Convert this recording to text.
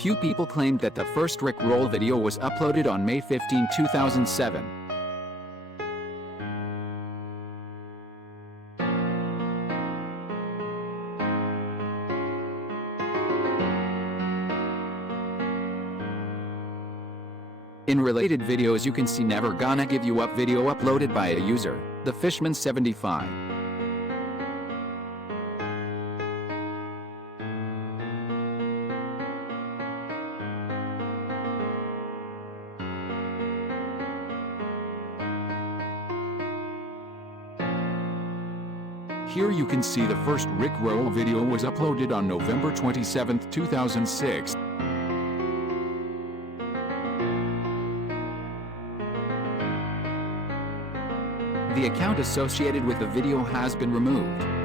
few people claimed that the first Rickroll video was uploaded on May 15, 2007. In related videos you can see Never Gonna Give You Up video uploaded by a user, TheFishman75. Here you can see the first Rickroll video was uploaded on November 27, 2006. The account associated with the video has been removed.